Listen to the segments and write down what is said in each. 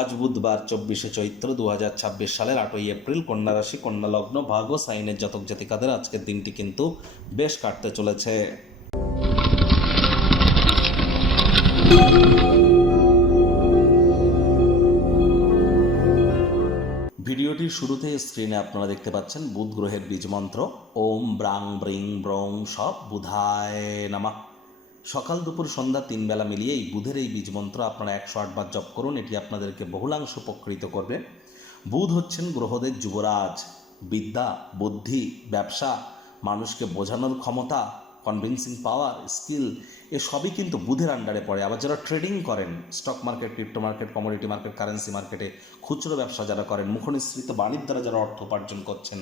আজ বুধবার 24শে চৈত্র 2026 সালের 8ই এপ্রিল, কন্যা রাশি, কন্যা লগ্ন, ভাগ ও সাইনের জাতক জাতিকাদের আজকের দিনটি কিন্তু বেশ কাটতে চলেছে। ভিডিওটির শুরুতে স্ক্রিনে আপনারা দেখতে পাচ্ছেন বুধ গ্রহের বীজ মন্ত্র ওম ব্রাং ব্রিং ব্রং সব বুধায় নামা। সকাল দুপুর সন্ধ্যা 3 বেলা মিলিয়ে এই বুধের এই বীজ মন্ত্র আপনারা 108 বার জপ করুন। এটি আপনাদেরকে বহুলাংশ উপকৃত করবে। বুধ হচ্ছেন গ্রহদের যুবরাজ। বিদ্যা, বুদ্ধি, ব্যবসা, মানুষকে বোঝানোর ক্ষমতা, কনভিন্সিং পাওয়ার, স্কিল, এ সবই কিন্তু বুধের আন্ডারে পড়ে। আবার যারা ট্রেডিং করেন, stock market, crypto market, commodity market, currency মার্কেটে খুচরো ব্যবসা যারা করেন, মুখনিসৃত বাণীর দ্বারা যারা অর্থ উপার্জন করছেন,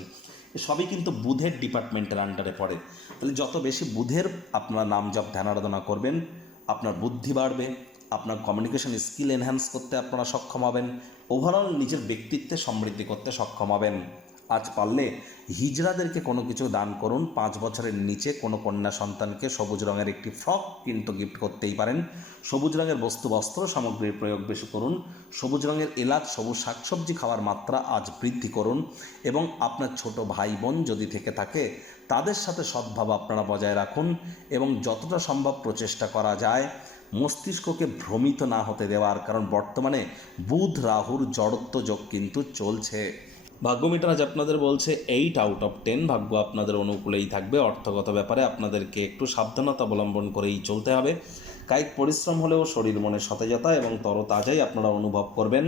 এ সবই কিন্তু বুধের ডিপার্টমেন্টের আন্ডারে পড়ে। তাহলে যত বেশি বুধের আপনারা নাম জপ ধ্যান আরাধনা করবেন, আপনার বুদ্ধি বাড়বে, আপনার কমিউনিকেশন স্কিল এনহ্যান্স করতে আপনারা সক্ষম হবেন, ওভারঅল নিজের ব্যক্তিত্বে সমৃদ্ধি করতে সক্ষম হবেন। আজ পারলে হিজড়াদেরকে কোনো কিছু দান করুন। 5 বছরের নিচে কোনো কন্যা সন্তানকে সবুজ রঙের একটি ফ্রক কিন্তু গিফট করতেই পারেন। সবুজ রঙের বস্তু বস্ত্র সামগ্রীর প্রয়োগ বেশি করুন। সবুজ রঙের এলাচ, সবুজ শাকসবজি খাওয়ার মাত্রা আজ বৃদ্ধি করুন। এবং আপনার ছোট ভাই বোন যদি থেকে থাকে, তাদের সাথে সদ্ভাব আপনারা বজায় রাখুন এবং যতটা সম্ভব প্রচেষ্টা করা যায় মস্তিষ্ককে ভ্রমিত না হতে দেওয়ার, কারণ বর্তমানে বুধ রাহুর জড়ত্ব যোগ কিন্তু চলছে। ভাগ্যমিটার আজ আপনাদের বলছে 8 আউট অফ 10, ভাগ্য আপনাদের অনুকূলেই থাকবে। অর্থগত ব্যাপারে আপনাদেরকে একটু সাবধানতা অবলম্বন করেই চলতে হবে। কায়িক পরিশ্রম হলেও শরীর মনে সতেজতা এবং তরতাজাই আপনারা অনুভব করবেন।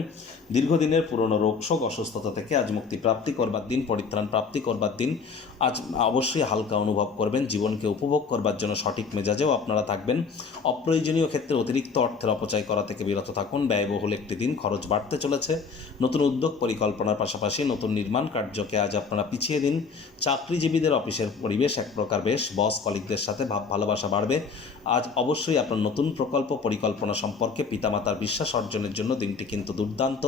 দীর্ঘদিনের পুরনো রোগশোক, অসুস্থতা থেকে আজ মুক্তি প্রাপ্তি করবার দিন, পরিত্রাণ প্রাপ্তি করবার দিন। আজ অবশ্যই হালকা অনুভব করবেন। জীবনকে উপভোগ করবার জন্য সঠিক মেজাজেও আপনারা থাকবেন। অপ্রয়োজনীয় ক্ষেত্রে অতিরিক্ত অর্থের অপচয় করা থেকে বিরত থাকুন। ব্যয়বহুল একটি দিন, খরচ বাড়তে চলেছে। নতুন উদ্যোগ পরিকল্পনার পাশাপাশি নতুন নির্মাণ কার্যকে আজ আপনারা পিছিয়ে দিন। চাকরিজীবীদের অফিসের পরিবেশ এক প্রকার বেশ, বস কলিগদের সাথে ভাব ভালোবাসা বাড়বে। আজ অবশ্যই আপনার নতুন প্রকল্প পরিকল্পনা সম্পর্কে পিতামাতার বিশ্বাস অর্জনের জন্য দিনটি কিন্তু দুর্দান্ত।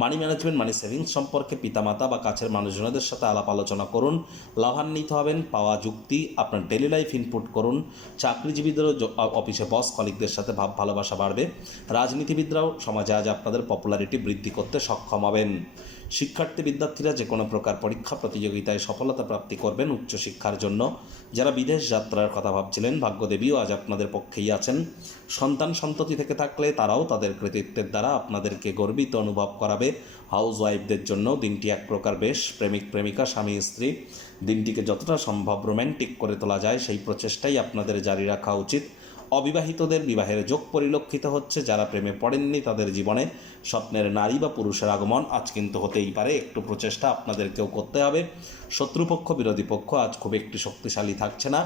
মানি ম্যানেজমেন্ট, মানি সেভিংস সম্পর্কে পিতামাতা বা কাছের মানুষজনদের সাথে আলাপ আলোচনা করুন। লাভান্বিত হবেন। পাওয়া যুক্তি আপনার ডেলি লাইফ ইনপুট করুন। চাকরিজীবীদেরও অফিসে বস কলিগদের সাথে ভাব ভালোবাসা বাড়বে। রাজনীতিবিদরাও সমাজে আজ আপনাদের পপুলারিটি বৃদ্ধি করতে সক্ষম হবেন। শিক্ষার্থী বিদ্যার্থীরা যে কোনো প্রকার পরীক্ষা প্রতিযোগিতায় সফলতা প্রাপ্তি করবেন উচ্চশিক্ষার জন্য। যারা বিদেশ যাত্রার কথা ভাবছিলেন, ভাগ্যদেবীও আজ আপনাদের পক্ষেই আছেন। সন্তান সন্ততি থেকে থাকলে তারাও তাদের কৃতিত্বের দ্বারা আপনাদেরকে গর্বিত অনুভব করাবে। হাউস ওয়াইফদের জন্য দিনটি এক প্রকার বেশ। প্রেমিক প্রেমিকা, স্বামী স্ত্রী, দিনটিকে যতটা সম্ভব রোম্যান্টিক করে তোলা যায় সেই প্রচেষ্টাই আপনাদের জারি রাখা উচিত। অবিবাহিতদের বিবাহের যোগ পরিলক্ষিত হচ্ছে। যারা প্রেমে পড়েননি তাদের জীবনে স্বপ্নের নারী বা পুরুষের আগমন আজ কিন্তু হতেই পারে। একটু প্রচেষ্টা আপনাদেরকেও করতে হবে। শত্রুপক্ষ, বিরোধী পক্ষ আজ খুব একটি শক্তিশালী থাকছে না।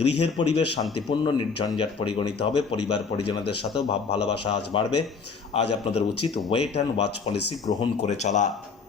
গৃহের পরিবেশ শান্তিপূর্ণ, নির্ঝঞ্ঝাট পরিগণিত হবে। পরিবার পরিজনদের সাথেও ভাব ভালোবাসা আজ বাড়বে। আজ আপনাদের উচিত ওয়েট অ্যান্ড ওয়াচ পলিসি গ্রহণ করে চলা।